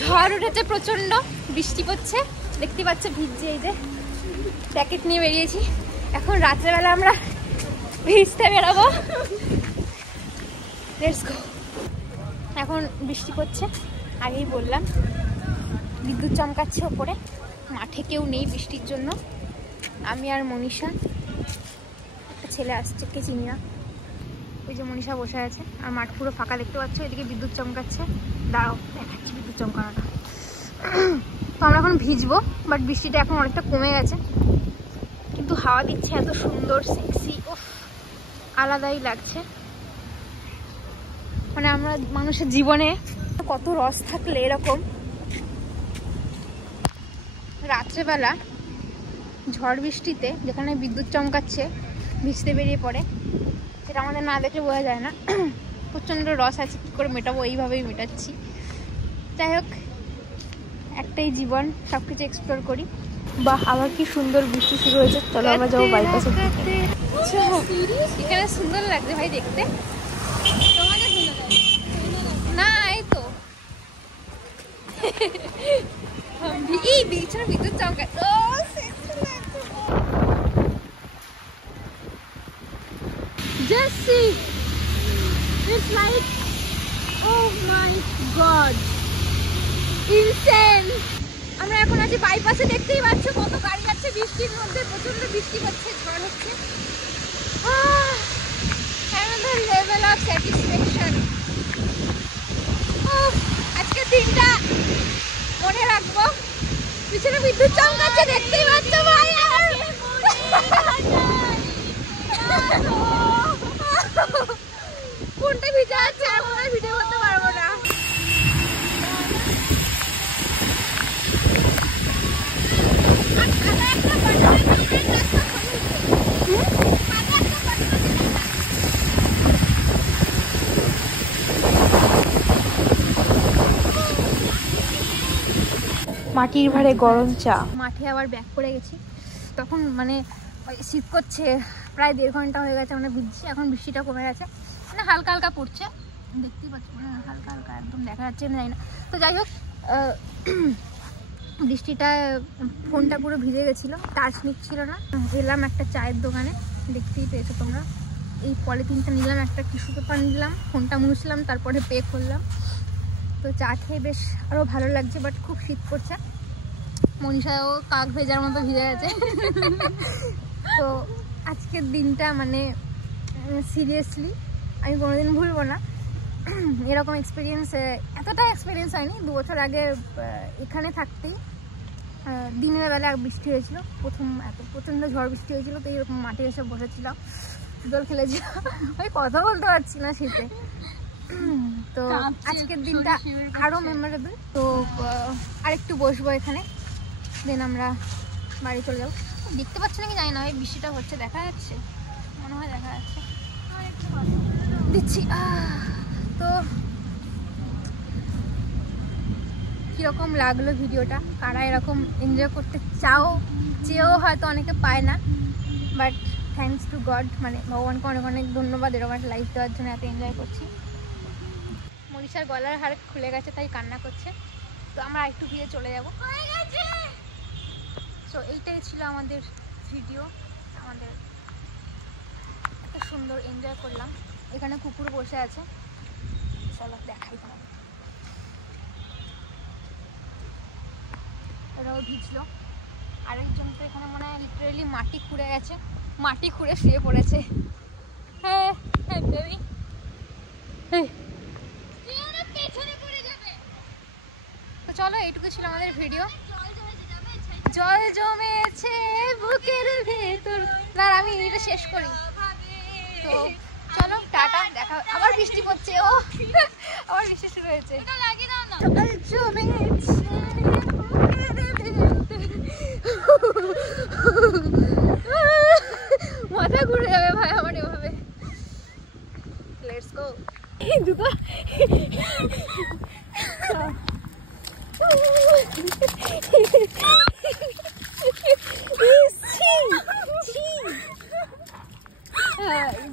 ঝড় উঠেছে প্রচন্ড, বৃষ্টি পড়ছে, দেখতে পাচ্ছ ভিজছে। এই যে প্যাকেট নিয়ে বেরিয়েছি, এখন রাত্রেবেলা আমরা ভিজতে বেরোবো। Let's go. এখন বৃষ্টি পড়ছে, আগেই বললাম, বিদ্যুৎ চমকাচ্ছে ওপরে। মাঠে কেউ নেই বৃষ্টির জন্য, আমি আর মনীষা। একটা ছেলে আসছে, কে চিনি না। ওই যে মনীষা বসে আছে, আর মাঠ পুরো ফাঁকা দেখতে পাচ্ছ। এদিকে বিদ্যুৎ চমকাচ্ছে, দাঁড়াও দেখাচ্ছি বিদ্যুৎ চমকানোটা। তো আমরা এখন ভিজবো, বাট বৃষ্টিটা এখন অনেকটা কমে গেছে, কিন্তু হাওয়া দিচ্ছে এত সুন্দর, সেক্সি, ওফ, আলাদাই লাগছে। মানে আমরা মানুষের জীবনে কত রস থাকলে এরকম রাত্রেবেলা ঝড় বৃষ্টিতে যেখানে বিদ্যুৎ চমকাচ্ছে ভিজতে বেরিয়ে পড়ে, সেটা আমাদের না দেখলে বোঝা যায় না। প্রচণ্ড রস আছে, কী করে মেটাবো, এইভাবেই মেটাচ্ছি। যাই হোক, একটাই জীবন, সব কিছু এক্সপ্লোর করি। বাহ, আবার কি সুন্দর বৃষ্টি শুরু হয়েছে। চলো আমরা যাবো বাইপাসের দিকে। এখানে সুন্দর লাগছে ভাই দেখতে। না এই তো বিছানা বিদ্যুৎ চমকাচ্ছে। Just see, it's like, oh my god, insane. আমরা এখন আছি বাইপাসে, দেখতেই পাচ্ছ কত গাড়ি যাচ্ছে বৃষ্টির মধ্যে, প্রচন্ড বৃষ্টি হচ্ছে, ঝড় হচ্ছে। Another level of satisfaction. আজকের দিনটা মনে রাখবো। পিছনে বিদ্যুৎ চমকাচ্ছে, দেখতেই পাচ্ছ ভাই। কোনটা ভিজা আছে আর মনে হয় ভিডিও করতে পারবো না। মাটির ভারে গরম চা। মাঠে আবার ব্যাক করে গেছি, তখন মানে শীত করছে, প্রায় 1.5 ঘন্টা হয়ে গেছে আমরা ভিজছি। এখন বৃষ্টিটা কমে গেছে, মানে হালকা হালকা পড়ছে, দেখতেই পাচ্ছি না, হালকা হালকা, একদম দেখা যাচ্ছে না, জানি না। তো যাই হোক, বৃষ্টিটায় ফোনটা পুরো ভিজে গেছিলো, টাচ নিচ্ছিল না। এলাম একটা চায়ের দোকানে, দেখতেই পেয়েছো তোমরা। এই পলিথিনটা নিলাম, একটা টিস্যু পেপার নিলাম, ফোনটা মুছলাম, তারপরে পে করলাম। তো চা খেয়ে বেশ আরও ভালো লাগছে, বাট খুব শীত করছে। মনীষাও কাক ভেজার মতো ভিজে গেছে। তো আজকের দিনটা মানে সিরিয়াসলি আমি কোনোদিন ভুলবো না। এরকম এক্সপিরিয়েন্স, এতটা এক্সপিরিয়েন্স হয়নি। 2 বছর আগে এখানে থাকতেই দিনের বেলা বৃষ্টি হয়েছিল, প্রথম এত প্রচণ্ড ঝড় বৃষ্টি হয়েছিল। তো এইরকম মাঠে এসে বসেছিলাম, ফুটবল খেলেছিলাম, আমি কথা বলতে পারছি না শীতে। তো আজকের দিনটা আরও মেমোরেবল। তো আরেকটু বসবো এখানে, দেন আমরা বাড়ি চলে যাবো। দেখতে পাচ্ছ নাকি জানি না, ওই বৃষ্টিটা হচ্ছে, দেখা যাচ্ছে, মনে হয় দেখা যাচ্ছে, দিচ্ছি। তো কীরকম লাগলো ভিডিওটা, কারা এরকম এনজয় করতে চেয়েও হয়তো অনেকে পায় না, বাট থ্যাঙ্কস টু গড, মানে ভগবানকে অনেক অনেক ধন্যবাদ এরকম একটা লাইফ দেওয়ার জন্য, এত এনজয় করছি। মনীষার গলার হার খুলে গেছে, তাই কান্না করছে। তো আমরা একটু গিয়ে চলে যাবো। সো এইটাই ছিল আমাদের ভিডিও, আমাদের এত সুন্দর এনজয় করলাম। এখানে কুকুর বসে আছে, চলো দেখাই তোমাকে। ওরাও ভিজলো। আরেকজন তো এখানে মনে হয় লিটারেলি মাটি খুঁড়ে গেছে, মাটি খুঁড়ে শুয়ে পড়েছে। হ্যাঁ হ্যাঁ বেবি, তো চলো এইটুকু ছিল আমাদের ভিডিও। জল জমেছে বুকের ভেতর, না আমি এটা শেষ করি। তো চলো টাটা, দেখা, আবার বৃষ্টি পড়ছে, ও আবার বৃষ্টি শুরু হয়েছে। মাথা ঘুরে যাবে ভাই আমার এভাবে। Let's go. দুটো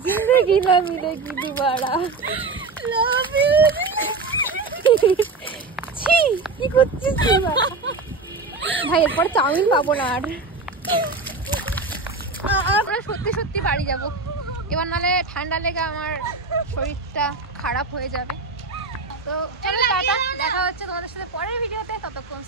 जिंदगी ना मिलेगी दोबारा, लव यू। छी কি করছিস তুই ভাই? এরপর চাউমিন পাবো না আর। আমরা সত্যি সত্যি বাড়ি যাব এবার, নাহলে ঠান্ডা লেগে আমার শরীরটা খারাপ হয়ে যাবে। তো চলো টাটা, দেখা হচ্ছে তোমাদের সাথে পরের ভিডিওতে, ততক্ষণ